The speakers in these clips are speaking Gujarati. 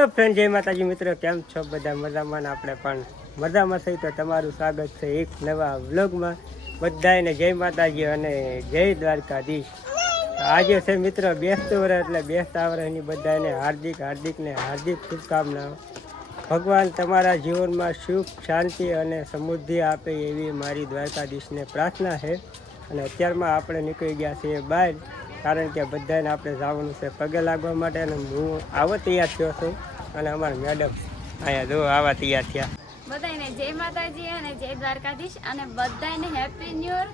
હેલો ફ્રેન્ડ, જય માતાજી મિત્રો, કેમ છો બધા? મજામાં આપણે પણ? મજામાં થઈ તો તમારું સ્વાગત છે એક નવા વ્લોગમાં. બધાને જય માતાજી અને જય દ્વારકાધીશ. આજે છે મિત્રો બેસતું વર એટલે બેસતા વરની બધાને હાર્દિક હાર્દિકને હાર્દિક શુભકામનાઓ. ભગવાન તમારા જીવનમાં સુખ, શાંતિ અને સમૃદ્ધિ આપે એવી મારી દ્વારકાધીશને પ્રાર્થના છે. અને અત્યારમાં આપણે નીકળી ગયા છીએ બહાર, કારણ કે બધાને આપણે જવાનું છે પગે લાગવા માટે અને હું આવો તૈયાર થયો છું. અને અમારા મેડમ અહીંયા જો આવા તૈયાર થયા. બધાને જય માતાજી અને જય દ્વારકાધીશ અને બધાને હેપી ન્યુ યર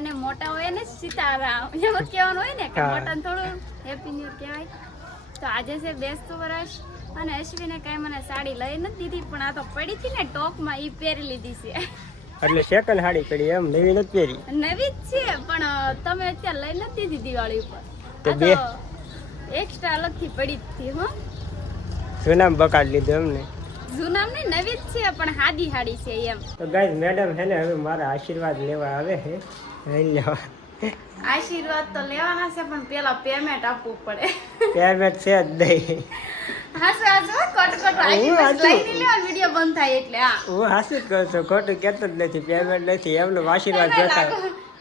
અને મોટા હોય ને સીતારામ. એવું કહેવાનું હોય ને કે હા. મોટાને થોડું હેપી ન્યુ યર કહેવાય. તો આજે છે બેસતું વર્ષ અને અશ્વિને કાંઈ મને સાડી લઈ નથી દીધી પણ આ તો પડી હતી ને ટોપમાં એ પહેરી લીધી છે. એટલે સેકન્ડ સાડી પડી એમ નવી નથી પહેરી. નવી જ છે પણ તમે અત્યારે લઈ નથી દીધી દિવાળી ઉપર. તો બે. એક્સ્ટ્રા અલગથી પડી હતી હો. જૂનામ બકાડ લીધું એમને. જૂનામ ને નવી જ છે પણ હાદી હાડી છે એમ. તો ગાઈઝ મેડમ હે ને હવે મારા આશીર્વાદ લેવા આવે હે લઈ લેવા. આશીર્વાદ તો લેવાના છે પણ પેલા પેમેન્ટ આપવું પડે. પેમેન્ટ છે જ નહીં. હાસો હાસો કોટ કોટ આશીર્વાદ લઈને લેવા વિડિયો બંધ થાય એટલે હા. હું હાસી જ કહું છું ખોટું કહેતો જ નથી પેમેન્ટ નથી એમનો આશીર્વાદ જોતા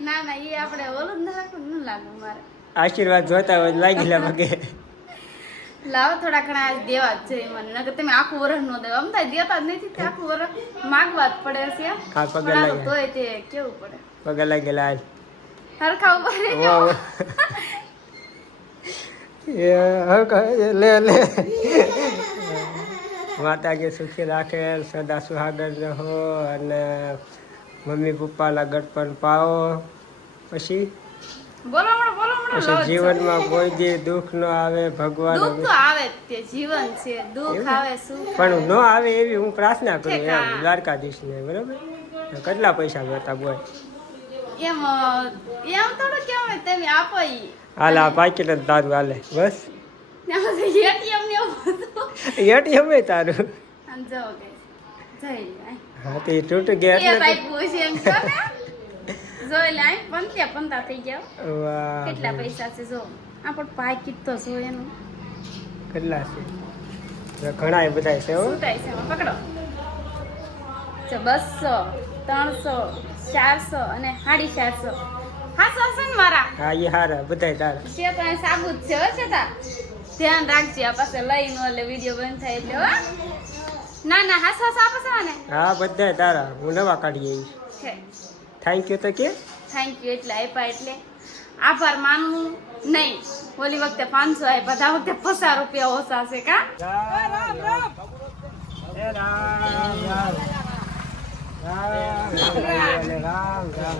ના ના એ આપણે ઓલું ના રાખવું ન લાગુ મારે. આશીર્વાદ જોતા હોય લાગી લે પગે લાવો થોડા ઘણા આજ દેવા જ છે મને નકર તમે આખું વરસ નો દેવા. થાય દેતા જ નથી તે આખું વરસ માગવા જ પડે છે હા, પગે પણ તો એ તોય તે કેવું પડે. પગે ગયેલા આજ. હરખા ઉપર એ હરખા લે લે. માતાજી સુખી રાખે સદા સુહાગર રહો અને મમ્મી પપ્પાના ગટપણ પાવો પછી? બોલો બોલો. પછી. જીવનમાં કોઈ દી દુઃખ ન આવે ભગવાન દુઃખ તો આવે તે જીવન છે. દુઃખ આવે સુખ પણ ન આવે એવી હું પ્રાર્થના કરું એમ. દ્વારકાધીશને બરાબર? કેટલા પૈસા જોતા બોલ એમ એમ થોડું કહેવાય તમે આપો હાલ આ પાકીટ જ તારું હાલે બસ. એટીએમ બધું. તારું. હા તે તૂટી ગયા એ એટલે આપ્યું છે એમ કહો ને. જોઈ લે આય પંત્યા પંતા થઈ ગયા વાહ કેટલા પૈસા છે જો? આ પણ પાકીટ તો જો એનું. કેટલા છે? ઘણા બધા છે હો. શું છે પકડો. બસો ત્રણસો ચારસો અને સાડી ચારસો. હાસો હશે ને મારા? હા એ હારા બધા તારા છે તો અહીં સાબુ છે હો છે તા ધ્યાન રાખજે આ પાસે લઈ નો એટલે વીડિયો બંધ થાય એટલે હો. ના ના હા હાસો આપો ને હા બધા તારા હું નવા કાઢી આવીશ છે. થેન્ક યુ તો કે? થેન્ક યુ એટલે આપ્યા એટલે. આભાર માનવું નહીં. ઓલી વખતે પાંચસો આપ્યા બધા વખતે પચાસ રૂપિયા ઓછા છે કા? રામ રામ. રામ રામ રામ.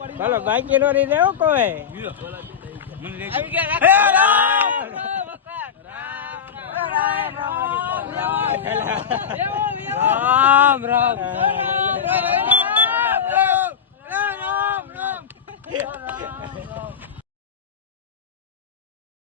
ચાલો બાકી નો રહી રહ્યો કોઈ આવી ગયા રામ રામ રામ રામ